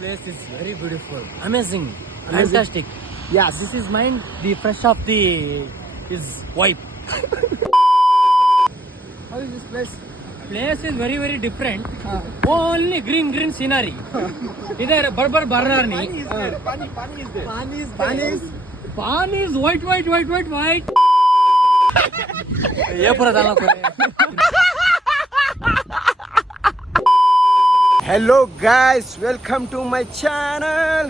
Place is very beautiful, amazing, fantastic. Yes, this is mine. The fresh of the is wipe. How is this place? Place is very different. Only green scenery. Idhar barbar barrani. Pani is white. ये पूरा डालना पड़ेगा. Hello guys, welcome to my channel.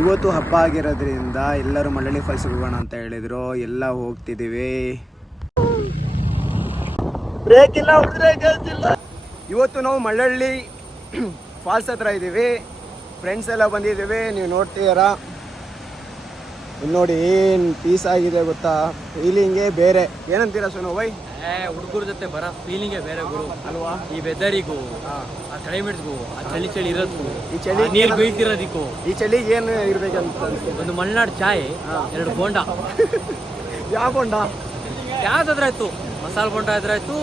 ಇವತ್ತು ಹಬ್ಬ ಆಗಿರೋದ್ರಿಂದ ಎಲ್ಲರೂ ಮಳ್ಳಳ್ಳಿ ಫಾಲ್ಸ್ಗೆ ಹೋಗೋಣ ಅಂತ ಹೇಳಿದ್ರು. ಎಲ್ಲ ಹೋಗ್ತಿದ್ದೀವಿ. ಬ್ರೇಕ್ ಇಲ್ಲ, ಇವತ್ತು ನಾವು ಮಳ್ಳಳ್ಳಿ ಫಾಲ್ಸ್ ಹತ್ರ ಇದ್ದೀವಿ. ಫ್ರೆಂಡ್ಸ್ ಎಲ್ಲ ಬಂದಿದ್ದೀವಿ. ನೀವು ನೋಡ್ತೀರಾ, ಇಲ್ಲಿ ನೋಡಿ ಏನು ಪೀಸ್ ಆಗಿದೆ ಗೊತ್ತಾ. ಫೀಲಿಂಗೇ ಬೇರೆ. ಏನಂತೀರಾ ಸೋನು ಬೈ? ಹುಡುಗರ ಜೊತೆ ಬರೋ ಫೀಲಿಂಗೇ ಬೇರೆ ಗುರು ಅಲ್ವಾ. ಈ ವೆದರಿಗೂ, ಆ ಕ್ಲೈಮೇಟ್ಗೂ, ಆ ಚಳಿ ಇರೋದಕ್ಕೂ, ಈ ಚಳಿ ನೀರು ಬೀಳ್ತಿರೋದಕ್ಕೂ, ಈ ಚಳಿಗೆ ಏನು ಇರ್ಬೇಕಂತ ಒಂದು ಮಲ್ನಾಡ್ ಚಾಯ್, 2 ಬೋಂಡ. ಯಾವ ಬೋಂಡ? ಯಾವ್ದಾದ್ರೂ ಆಯ್ತು, ಮಸಾಲ ಬೋಂಡ ಆದ್ರೂ ಆಯ್ತು,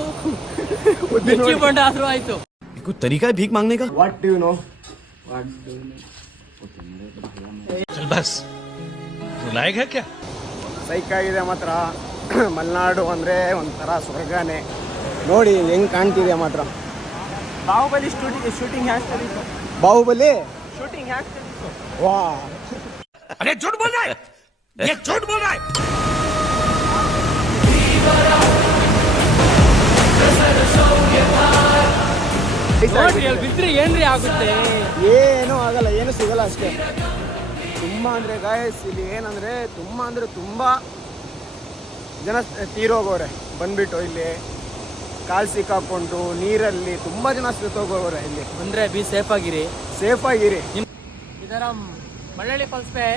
ಮಿರ್ಚಿ ಬೋಂಡ ಆದ್ರೂ ಆಯ್ತು. तरीका है भीख मांगने का. What do you know? चल बस रुलाएगा क्या. ಸೈಕ್ ಆಗಿದೆ ಮಾತ್ರ. ಮಲೆನಾಡು ಅಂದರೆ ಒಂಥರ ಸ್ವರ್ಗನೇ. ನೋಡಿ ಹೆಂಗೆ ಕಾಣ್ತಿದೆ ಮಾತ್ರ. ಬಾಹುಬಲಿ ಶೂಟಿಂಗ್ ಬಾಹುಬಲಿ ಶೂಟಿಂಗ್ ವಾ. अरे झूठ बोल रहा है, ये झूठ बोल रहा है. ಬಿದ್ರೆ ಏನ್ರಿ ಆಗುತ್ತೆ? ಏನೂ ಆಗಲ್ಲ, ಏನು ಸಿಗಲ್ಲ ಅಷ್ಟೇ. ತುಂಬ ಅಂದರೆ ಗಾಯಸ್ ಇಲ್ಲಿ ಏನಂದರೆ ತುಂಬ ಜನ ತೀರೋಗೋರೆ ಬಂದ್ಬಿಟ್ಟು. ಇಲ್ಲಿ ಕಾಲು ಸಿಕ್ಕಾಕೊಂಡು ನೀರಲ್ಲಿ ತುಂಬ ಜನ ಸತ್ತೋಗೋರೆ. ಇಲ್ಲಿ ಅಂದ್ರೆ ಬಿ ಸೇಫ್ ಆಗಿರಿ. ಇದರ मलयाली फॉल्स पे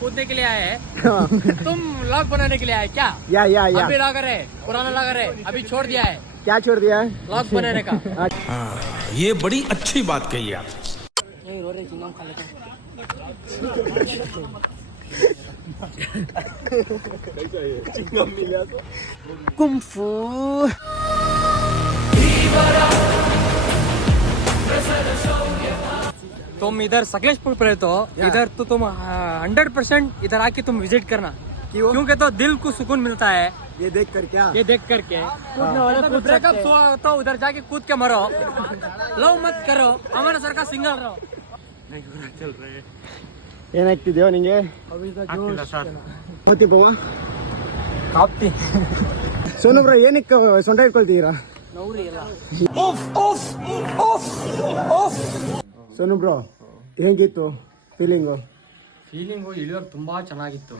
कूदने के लिए आए हैं. हाँ. तुम व्लॉग बनाने के लिए आए क्या? या अभी लॉगर है, पुराना लॉगर है, अभी छोड़ दिया है. क्या छोड़ दिया है? व्लॉग बनाने का. ये बड़ी अच्छी बात कही आप. कुंफू तुम इधर सकलेशपुर पे रहते हो, इधर तो तुम 100% इधर आके तुम विजिट करना. क्योंकि तो दिल को सुकून मिलता है ये देख कर. क्या ये देख करके. कूदने वाले कूद ब्रेकअप तो उधर जाके कूद के मरो. लव मत करो, हमारा सर का सिंगल रहो. नहीं चल रहे. ಏನಾಗ್ತಿದ್ಯೋ ನಿಂಗೆ? ಹೋತಿ ಬವ್ವ ಕಾಪ್ತಿ. ಸೋನು ಬ್ರೋ ಏನಕ್ಕೆ ಸೊಂಟ ಇಟ್ಕೊಳ್ತೀರಾ? ನೌರಿ ಎಲ್ಲ. ಸೋನು ಬ್ರೋ ಹೇಗಿತ್ತು ಫೀಲಿಂಗು? ಇಳಿಯೋರು ತುಂಬಾ ಚೆನ್ನಾಗಿತ್ತು.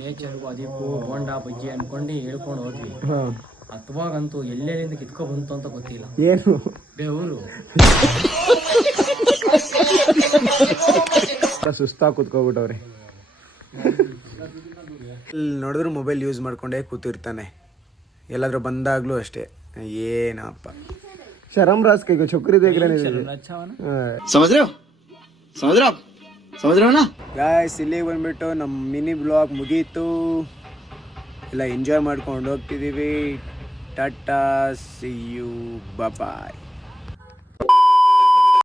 ನೇಚರ್ಗೂ ಅದಕ್ಕೂ ಬೋಂಡ ಬಜ್ಜಿ ಅನ್ಕೊಂಡು ಹೇಳ್ಕೊಂಡು ಹೋದ್ವಿ. ಅಥವಾಗಂತೂ ಎಲ್ಲೆಲ್ಲಿಂದ ಕಿತ್ಕೊ ಬಂತು ಅಂತ ಗೊತ್ತಿಲ್ಲ. ಏನು ಬೇವರು ಸುಸ್ತಾಗಿ ಕೂತ್ಕೊಬಿಟ್ಟವ್ರಿ. ನೋಡಿದ್ರು ಮೊಬೈಲ್ ಯೂಸ್ ಮಾಡ್ಕೊಂಡೇ ಕೂತಿರ್ತಾನೆ. ಎಲ್ಲಾದ್ರೂ ಬಂದಾಗ್ಲೂ ಅಷ್ಟೇ. ಏನಪ್ಪ ಶರಮ್ ರಾಸ್ ಕೈಗೋ ಚೊಕ್ರಿ ಗಾಯ್ಸ್. ಇಲ್ಲಿಗೆ ಬಂದ್ಬಿಟ್ಟು ನಮ್ಮ ಮಿನಿ ಬ್ಲಾಗ್ ಮುಗೀತು. ಎಲ್ಲ ಎಂಜಾಯ್ ಮಾಡ್ಕೊಂಡು ಹೋಗ್ತಿದ್ದೀವಿ. Tata, see you, bye.